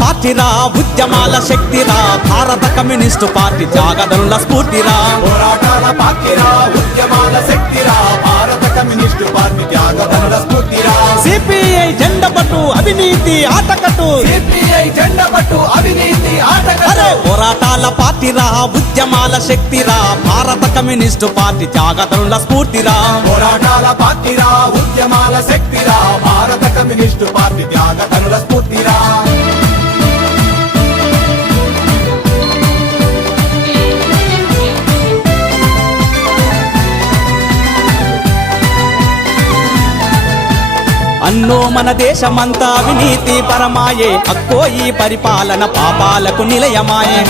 పార్టీరా ఉద్యమాల శక్తిరా భారత communist party త్యాగదనుల స్ఫూర్తిరా పోరాటాల పార్టీరా ఉద్యమాల శక్తిరా భారత కమ్యూనిస్టు పార్టీ త్యాగదనుల స్ఫూర్తిరా సిపిఐ జెండ పట్టు అవినీతి ఆటకట్టు సిపిఐ జెండ పట్టు అవినీతి ఆటకట్టు పోరాటాల పార్టీరా ఉద్యమాల శక్తిరా భారత కమ్యూనిస్టు పార్టీ త్యాగదనుల స్ఫూర్తిరా పోరాటాల పార్టీరా ఉద్యమాల శక్తిరా భారత కమ్యూనిస్టు పార్టీ త్యాగదనుల స్ఫూర్తిరా అన్నో మన దేశమంతా అవినీతి పరమాయే అక్కో ఈ పరిపాలన పాపాలకు నిలయమాయే